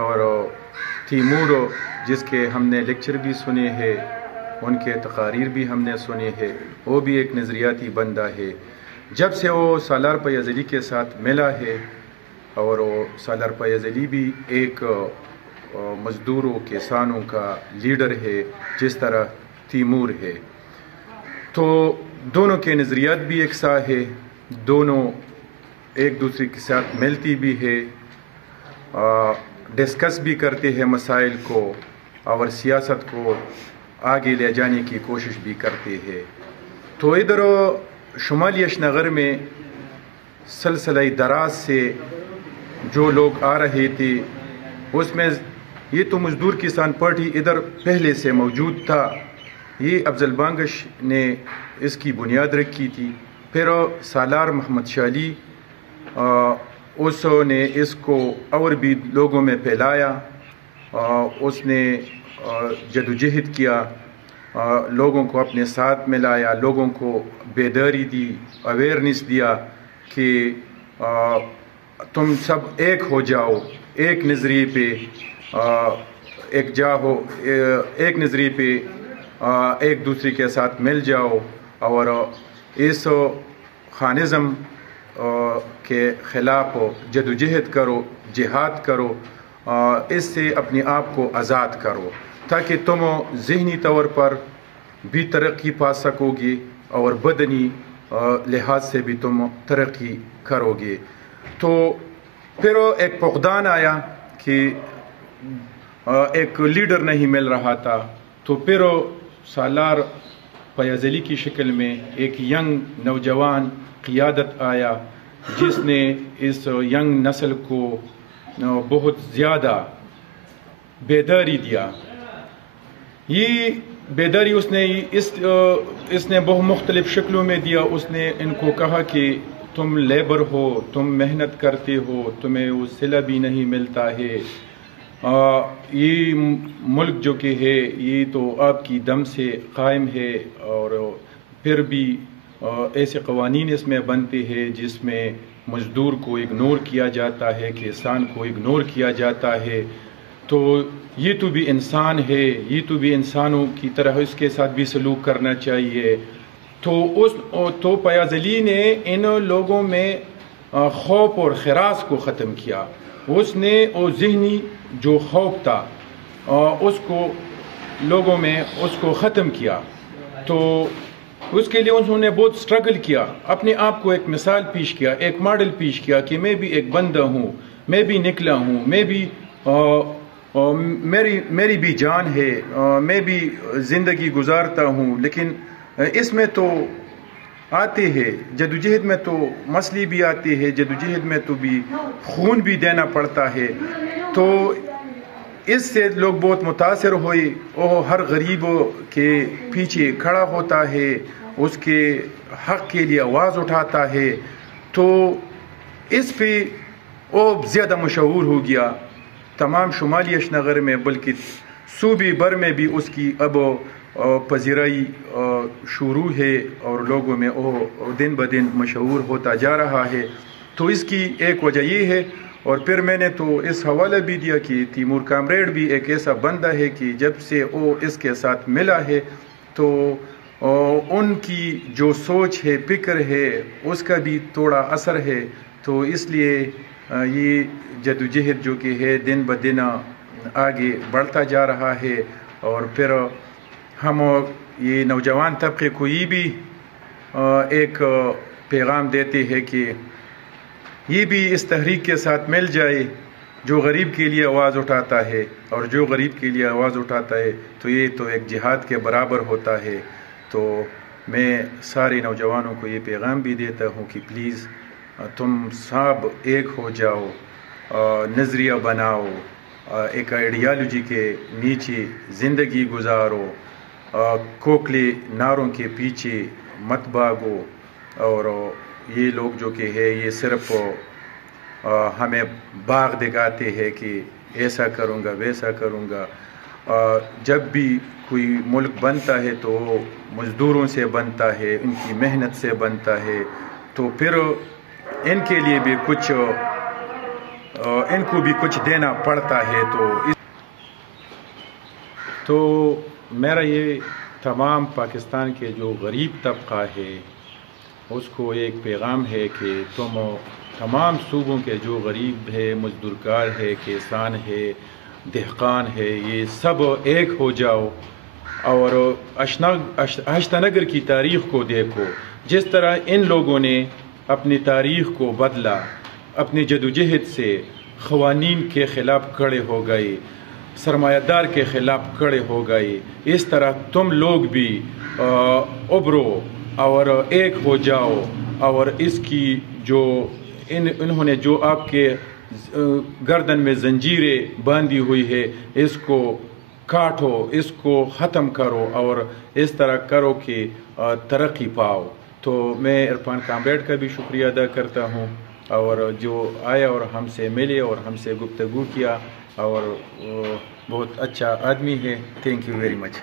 اور تیمور جس کے ہم نے لیکچر بھی سنے ہیں، ان کے تقاریر بھی ہم نے سنے ہیں، وہ بھی ایک نظریاتی بندہ ہے۔ جب سے وہ سالار پیاز علی کے ساتھ ملا ہے، اور وہ سالار پیاز علی بھی ایک مزدوروں کسانوں کا لیڈر ہے جس طرح تیمور ہے، تو دونوں کے نظریات بھی یکساں ہے، دونوں ایک دوسرے کے ساتھ ملتی بھی ہے، ڈسکس بھی کرتے ہیں مسائل کو، اور سیاست کو آگے لے جانے کی کوشش بھی کرتے ہیں۔ تو ادھر شمالی اشنغر میں سلسلہ دراز سے جو لوگ آ رہے تھے، اس میں یہ تو مزدور کسان پارٹی ادھر پہلے سے موجود تھا، یہ افضل بانگش نے اس کی بنیاد رکھی تھی، پھر سالار محمد شاہ علی اس نے اس کو اور بھی لوگوں میں پھیلایا، اس نے جدوجہد کیا، لوگوں کو اپنے ساتھ ملایا، لوگوں کو بیداری دی، اویئرنیس دیا کہ تم سب ایک ہو جاؤ، ایک نظریے پہ ایک جا ہو، ایک نظریے پہ ایک دوسرے کے ساتھ مل جاؤ، اور اس خانزم کے خلاف جدوجہد کرو، جہاد کرو، اس سے اپنے آپ کو آزاد کرو، تاکہ تم ذہنی طور پر بھی ترقی پا سکو گے اور بدنی لحاظ سے بھی تم ترقی کرو گے۔ تو پھر ایک فقدان آیا کہ ایک لیڈر نہیں مل رہا تھا، تو پھر سالار پیاز علی کی شکل میں ایک ینگ نوجوان قیادت آیا، جس نے اس ینگ نسل کو بہت زیادہ بیداری دیا۔ یہ بیداری اس نے بہت مختلف شکلوں میں دیا۔ اس نے ان کو کہا کہ تم لیبر ہو، تم محنت کرتے ہو، تمہیں وہ صلہ بھی نہیں ملتا ہے، یہ ملک جو کہ ہے یہ تو آپ کی دم سے قائم ہے، اور پھر بھی ایسے قوانین اس میں بنتے ہیں جس میں مزدور کو اگنور کیا جاتا ہے، کسان کو اگنور کیا جاتا ہے، تو یہ تو بھی انسان ہے، یہ تو بھی انسانوں کی طرح اس کے ساتھ بھی سلوک کرنا چاہیے۔ تو پیاز علی نے ان لوگوں میں خوف اور خراس کو ختم کیا، اس نے وہ ذہنی جو خوف تھا اس کو لوگوں میں اس کو ختم کیا۔ تو اس کے لیے انہوں نے بہت سٹرگل کیا، اپنے آپ کو ایک مثال پیش کیا، ایک ماڈل پیش کیا کہ میں بھی ایک بندہ ہوں، میں بھی نکلا ہوں، میں بھی میری بھی جان ہے، میں بھی زندگی گزارتا ہوں، لیکن اس میں تو آتے ہیں جدوجہد میں تو مسئلے بھی آتے ہیں، جدوجہد میں تو بھی خون بھی دینا پڑتا ہے۔ تو اس سے لوگ بہت متاثر ہوئے، وہ ہر غریب کے پیچھے کھڑا ہوتا ہے، اس کے حق کے لیے آواز اٹھاتا ہے، تو اس پہ وہ زیادہ مشہور ہو گیا تمام شمالی اشنغر میں، بلکہ صوبے بھر میں بھی اس کی اب پذیرائی شروع ہے، اور لوگوں میں وہ دن بدن مشہور ہوتا جا رہا ہے۔ تو اس کی ایک وجہ یہ ہے، اور پھر میں نے تو اس حوالہ بھی دیا کہ تیمور کامریڈ بھی ایک ایسا بندہ ہے کہ جب سے وہ اس کے ساتھ ملا ہے تو ان کی جو سوچ ہے، فکر ہے، اس کا بھی تھوڑا اثر ہے، تو اس لیے یہ جدوجہد جو کہ ہے دن بدن آگے بڑھتا جا رہا ہے۔ اور پھر ہم یہ نوجوان طبقے کو یہ بھی ایک پیغام دیتے ہیں کہ یہ بھی اس تحریک کے ساتھ مل جائے جو غریب کے لیے آواز اٹھاتا ہے، اور جو غریب کے لیے آواز اٹھاتا ہے تو یہ تو ایک جہاد کے برابر ہوتا ہے۔ تو میں سارے نوجوانوں کو یہ پیغام بھی دیتا ہوں کہ پلیز تم سب ایک ہو جاؤ، نظریہ بناؤ، ایک آئیڈیالوجی کے نیچے زندگی گزارو، کھوکھلے نعروں کے پیچھے مت بھاگو، اور یہ لوگ جو کہ ہے یہ صرف ہمیں باغ دکھاتے ہیں کہ ایسا کروں گا ویسا کروں گا۔ جب بھی کوئی ملک بنتا ہے تو وہ مزدوروں سے بنتا ہے، ان کی محنت سے بنتا ہے، تو پھر ان کے لیے بھی کچھ ان کو بھی کچھ دینا پڑتا ہے. تو میرا یہ تمام پاکستان کے جو غریب طبقہ ہے اس کو ایک پیغام ہے کہ تم تمام صوبوں کے جو غریب ہے، مزدور کار ہے، کسان ہے، دہقان ہے، یہ سب ایک ہو جاؤ اور اشتا نگر کی تاریخ کو دیکھو. جس طرح ان لوگوں نے اپنی تاریخ کو بدلا، اپنی جدوجہد سے قوانین کے خلاف کھڑے ہو گئے، سرمایہ دار کے خلاف کھڑے ہو گئے، اس طرح تم لوگ بھی ابھرو اور ایک ہو جاؤ اور اس کی جو انہوں نے جو آپ کے گردن میں زنجیریں باندھی ہوئی ہے اس کو کاٹو، اس کو ختم کرو اور اس طرح کرو کہ ترقی پاؤ. تو میں عرفان کامریڈ کا بھی شکریہ ادا کرتا ہوں اور جو آیا اور ہم سے ملے اور ہم سے گفتگو کیا اور بہت اچھا آدمی ہے. Thank you very much.